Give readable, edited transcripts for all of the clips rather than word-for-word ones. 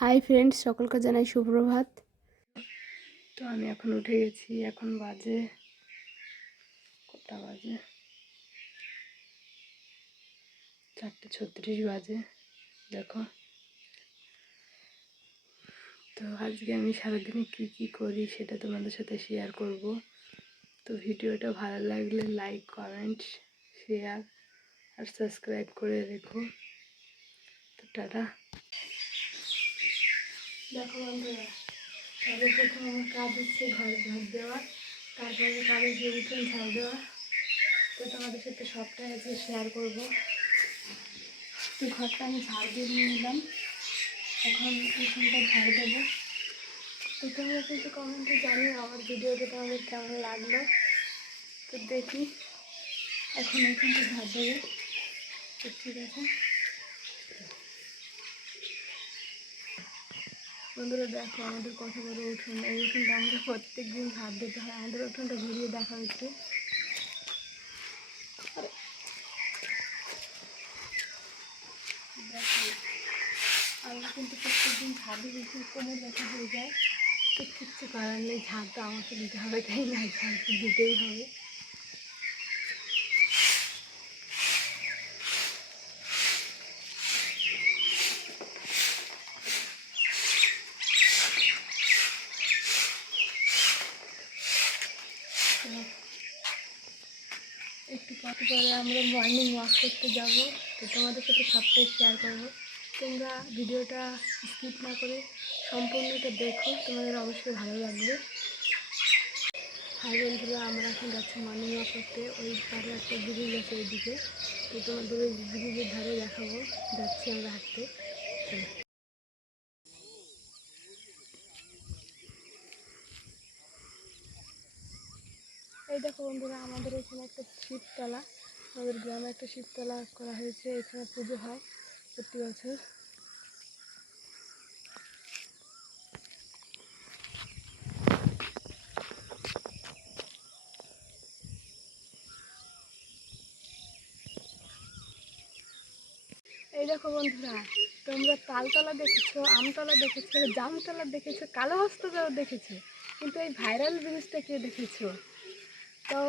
Hi friends, সকলকে জানাই সুপ্রভাত। তো আমি এখন উঠে গেছি। এখন বাজে কটা বাজে? 4:36 বাজে। দেখো, তো আজকে আমি সারাদিনে কি করি সেটা তোমাদের সাথে শেয়ার করব। তো ভিডিওটা ভালো লাগলে লাইক, কমেন্ট, শেয়ার আর সাবস্ক্রাইব করে রেখো। তো টাটা। দেখো বন্ধুরা, সর্বপ্রথম আমার কাজ হচ্ছে ঘর ঝাড় দেওয়া, তারপরে কাজে যে উঠোন ঝাড় দেওয়া। তো তোমাদের সাথে সবটাই আজকে শেয়ার করবো। তো ঘরটা আমি ঝাড় দিয়ে নিলাম, এখন উঠোনটা ঝাড় দেবো। তো তোমরা কিন্তু কমেন্টে জানিও আমার ভিডিওটা তোমাদের কেমন লাগলো। তো দেখি, এখন উঠোনটা ঝাড় দেবো। তো ঠিক আছে বন্ধুরা, দেখো আমাদের কত বড় উঠোন। এই উঠোনটা আমাদের প্রত্যেক দিন ঝাড় দিতে হয়। আমাদের উঠোনটা ঘুরিয়ে দেখা হচ্ছে। দেখো, আমরা কিন্তু প্রত্যেক দিন ঝাড় দিতে কোমর ব্যথা হয়ে যায়। তো কিচ্ছু করার নেই, ঝাড় তো আমাকে দিতে হবে, তাই না? ঝাড় তো দিতেই হবে। একটু পরে আমরা মর্নিং ওয়াক করতে যাব। তো তোমাদের সাথে সবটাই শেয়ার করব। তোমরা ভিডিওটা স্কিপ না করে সম্পূর্ণটা দেখো, তোমাদের অবশ্যই ভালো লাগবে। হাই বন্ধুরা, আমরা এখন যাচ্ছি মর্নিং ওয়াক করতে। ওই পারে একটা ব্রিজ আছে ওইদিকে। তো তোমাদের ওই ব্রিজের ধারে দেখাবো, যাচ্ছি আমরা হাঁটতে। এই দেখো বন্ধুরা, আমাদের এখানে একটা শিবতলা, আমাদের গ্রামে একটা শিবতলা করা হয়েছে। এখানে পুজো হয় প্রতি বছর। এই দেখো বন্ধুরা, তোমরা তালতলা দেখেছো, আমতলা দেখেছো, জামতলা দেখেছো, কালোহস্তটাও দেখেছো, কিন্তু এই ভাইরাল ব্রিজটা কে দেখেছো? তো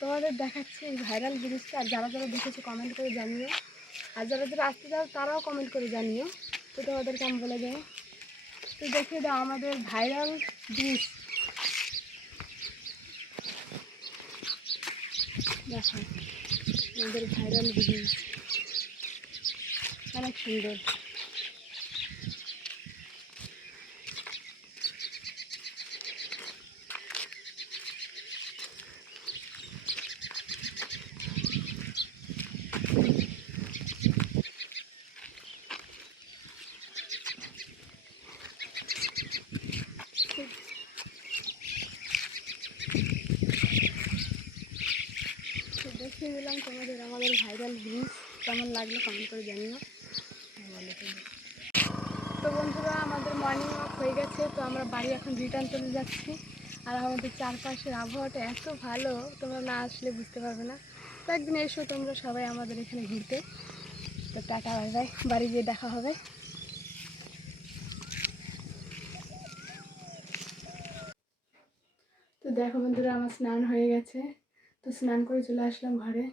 তোমাদের দেখাচ্ছি এই ভাইরাল ব্রিজটা। আর যারা যারা দেখেছো কমেন্ট করে জানিও, আর যারা যারা আসতে চাও তারাও কমেন্ট করে জানিও। তো তোমাদেরকে আমি বলে দেবো। তো দেখিয়ে দাও আমাদের ভাইরাল ব্রিজ। দেখো আমাদের ভাইরাল ব্রিজ অনেক সুন্দর। দেখিয়ে দিলাম তোমাদের আমাদের ভাইরাল ব্রিজ। কেমন লাগলো কমেন্ট করে জানিও। তো বন্ধুরা, আমাদের মর্নিং ওয়াক হয়ে গেছে। তো আমরা বাড়ি এখন রিটার্ন চলে যাচ্ছি। আর আমাদের চারপাশের আবহাওয়াটা এত ভালো, তোমরা না আসলে বুঝতে পারবে না। তো একদিন এসো তোমরা সবাই আমাদের এখানে ঘুরতে। তো টাটা, বাই বাই, বাড়ি গিয়ে দেখা হবে। তো দেখো বন্ধুরা, আমার স্নান হয়ে গেছে। তো স্নান করে চলে আসলাম ঘরে।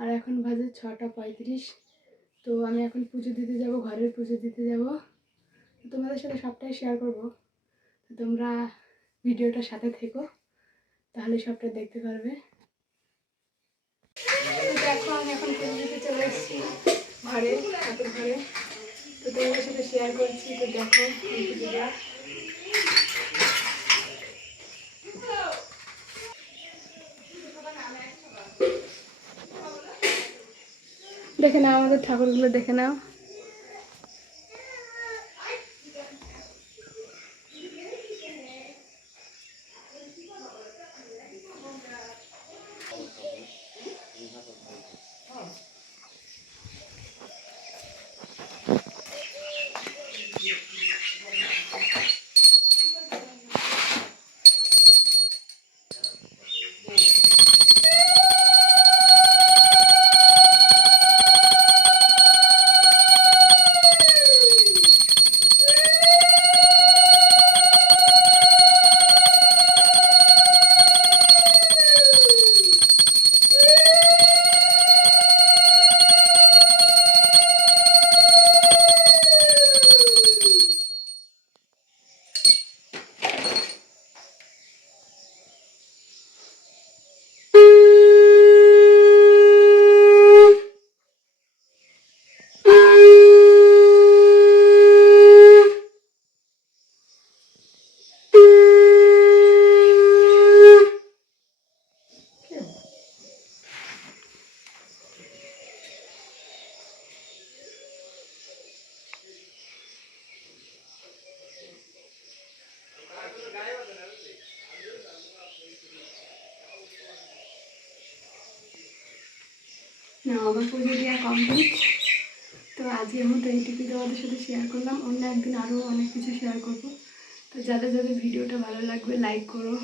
আর এখন বাজে 6:35। তো আমি এখন পুজো দিতে যাব, ঘরের পুজো দিতে যাব। তো তোমাদের সাথে সবটাই শেয়ার করব। তো তোমরা ভিডিওটার সাথে থেকো, তাহলে সবটা দেখতে পারবে। তো দেখো, আমি এখন পুজো দিতে চলে এসেছি ঘরে, ঠাকুর ঘরে। তো তোমাদের সাথে শেয়ার করছি। তো দেখো পুজোটা। দেখে নাও আমাদের ঠাকুরগুলো, দেখে নাও। না, আমার পুজো দেওয়া কমপ্লিট। তো আজকের মতো এইটুকুই তোমাদের সাথে শেয়ার করলাম। অন্য একদিন আরও অনেক কিছু শেয়ার করব। তো যাদের যাদের ভিডিওটা ভালো লাগবে লাইক করো,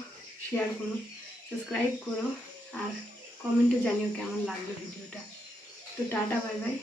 শেয়ার করো, সাবস্ক্রাইব করো, আর কমেন্টে জানিও কেমন লাগলো ভিডিওটা। তো টাটা, বাই বাই।